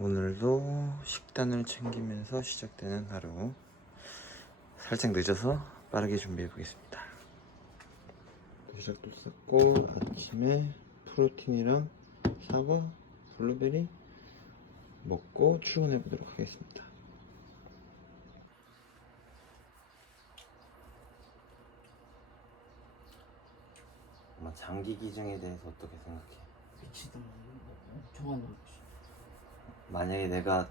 오늘도 식단을 챙기면서 시작되는 하루. 살짝 늦어서 빠르게 준비해 보겠습니다. 도시락도 쌌고 아침에 프로틴이랑 사과, 블루베리 먹고 출근해 보도록 하겠습니다. 장기 기증에 대해서 어떻게 생각해? 미치다. 정한 놈. 만약에 내가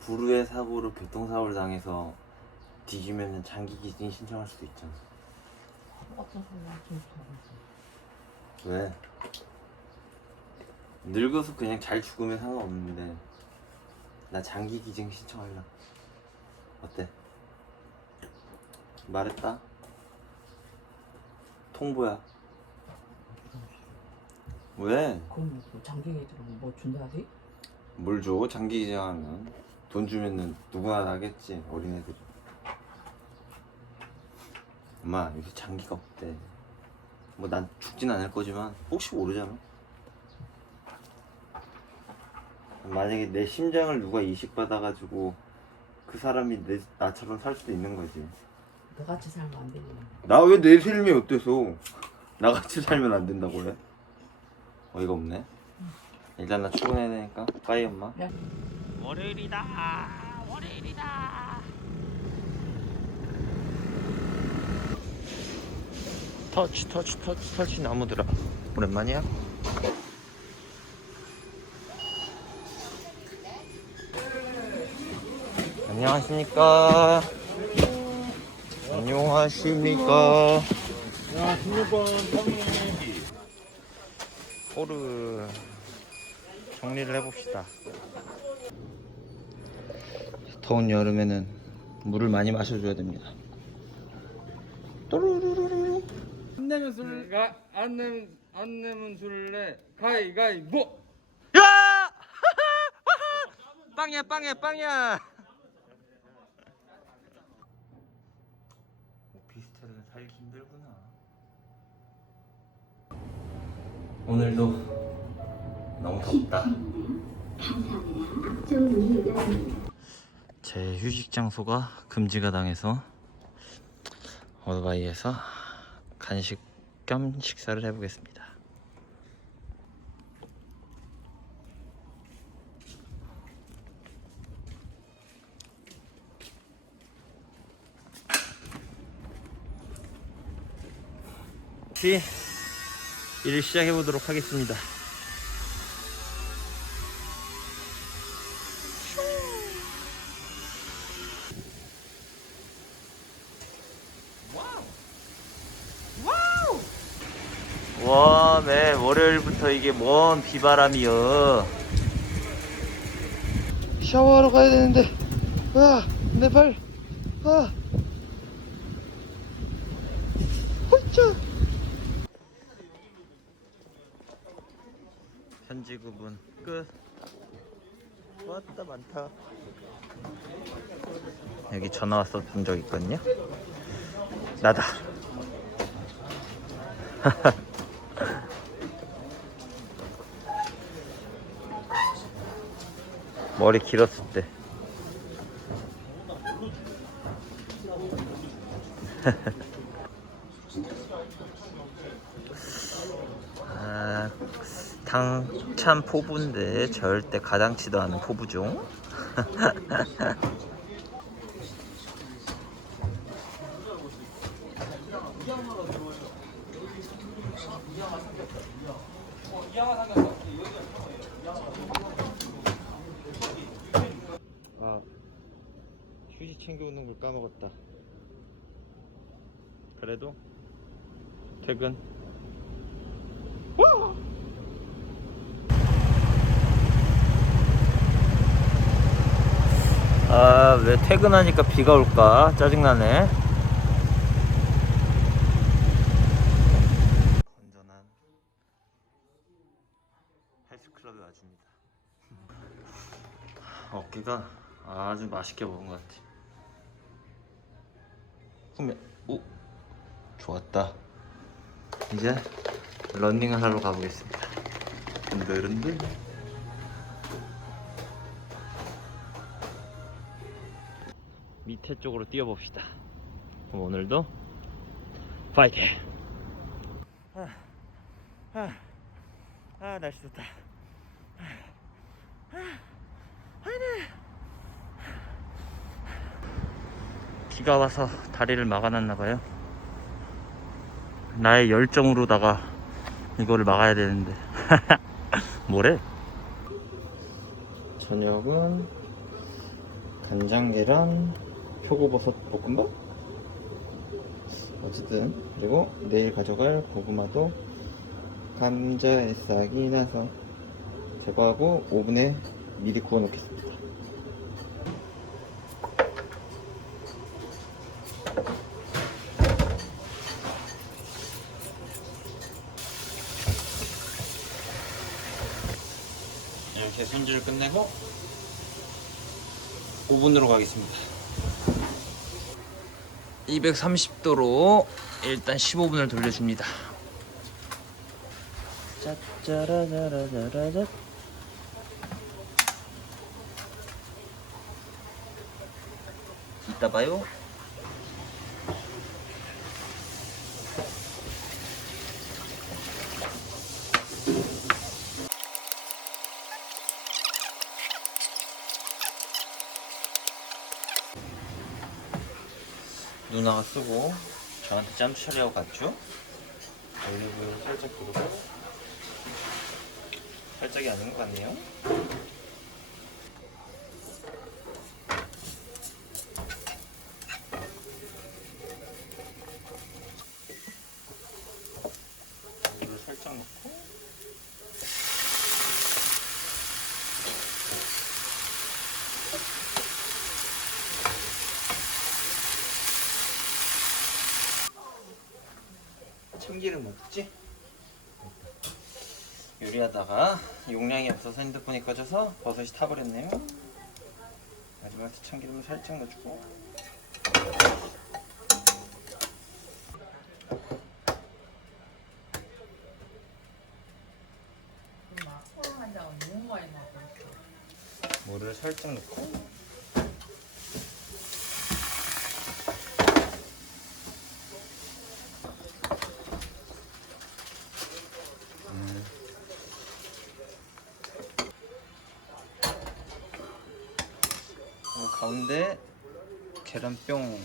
불우의 사고로 교통사고를 당해서 뒤지면은 장기 기증 신청할 수도 있잖아. 소리야 좀 왜? 늙어서 그냥 잘 죽으면 상관없는데 나 장기 기증 신청할라. 어때? 말했다. 통보야. 왜? 그럼 뭐 장기에 들어오면 뭐 준다 하지? 뭘 줘? 장기 기증하면 돈 주면은 누구나 나겠지 어린애들이. 엄마 요새 장기가 없대. 뭐 난 죽진 않을 거지만 혹시 모르잖아. 만약에 내 심장을 누가 이식받아가지고 그 사람이 내, 나처럼 살 수도 있는 거지. 너같이 살면 안 되지. 나 왜 내 삶이 어때서? 나같이 살면 안 된다고 해? 어이가 없네. 일단 나 출근해야 되니까 빠이 엄마. 월요일이다. 월요일이다. 터치 터치 터치 터치 나무들아. 오랜만이야? 안녕하십니까? 안녕하십니까? 야 중국권 형님. 포르 정리를 해봅시다. 더운 여름에는 물을 많이 마셔줘야 됩니다. 또르르르르 안 내면 술, 가, 안 내면 안 내면 술래 가위가위보. 야! 빵이야 빵이야 빵이야. 오피스텔은 살기 힘들구나. 오늘도 너무 덥다 제 휴식 장소가 금지가 당해서 오토바이에서 간식 겸 식사를 해보겠습니다 일을 시작해 보도록 하겠습니다. 와, 네, 월요일부터 이게 뭔 비바람이여. 샤워하러 가야 되는데, 아, 내 발, 아. 홀짜. 현지 구분 끝. 왔다 많다. 여기 전화 왔었던 적 있거든요. 나다. 머리 길었을 때. 아, 당찬 포부인데 절대 가당치도 않은 포부종. 아, 챙겨오는 걸 까먹었다. 그래도 퇴근. 아, 왜 퇴근하니까 비가 올까? 짜증나네. 건전한 헬스클럽에 와줍니다. 어깨가 아주 맛있게 먹은 것 같아. 조금만 오 좋았다. 이제 런닝을 하러 가보겠습니다. 흔들흔들. 밑에 쪽으로 뛰어봅시다. 그럼 오늘도 파이팅! 아, 아, 아 날씨 좋다. 비가 와서 다리를 막아놨나 봐요. 나의 열정으로다가 이거를 막아야 되는데. 뭐래? 저녁은 간장 계란, 표고버섯 볶음밥? 어쨌든 그리고 내일 가져갈 고구마도 감자에 싹이 나서 제거하고 오븐에 미리 구워 놓겠습니다. 이렇게 손질을 끝내고 오븐으로 가겠습니다. 230도로 일단 15분을 돌려줍니다. 짜짜라자라자라자. 이따 봐요. 누나가 쓰고 저한테 짬 처리하고 갔죠? 올리브유 살짝 두르고 살짝이 아닌 것 같네요. 물을 살짝 넣고 참기름 없지? 요리하다가 용량이 없어서 핸드폰이 꺼져서 버섯이 타버렸네요. 마지막에 참기름을 살짝 넣어주고 물을 살짝 넣고 그리고 가운데 계란병.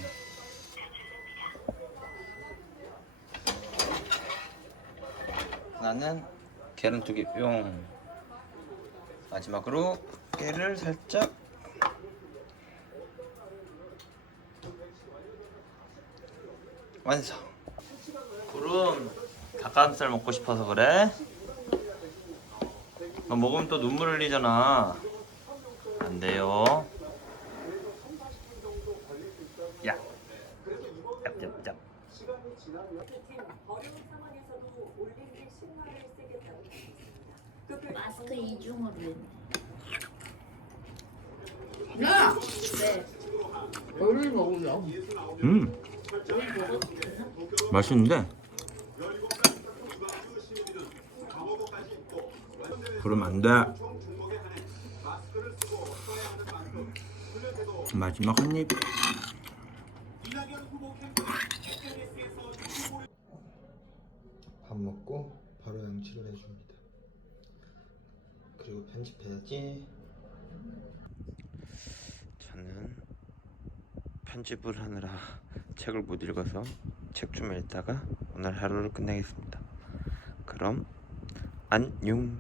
나는 계란 두 개 뿅 마지막으로 깨를 살짝. 완성. 구름 닭가슴살 먹고 싶어서 그래? 너 먹으면 또 눈물 흘리잖아. 안 돼요 마스크 이중으로 했네. 야! 네. 얼른 먹으려. 음 맛있는데 그러면 안돼 마지막 한입 밥 먹고 바로 양치를 해줍니 다 그리고 편집해야지 저는 편집을 하느라 책을 못 읽어서 책 좀 읽다가 오늘 하루를 끝내겠습니다. 그럼 안녕.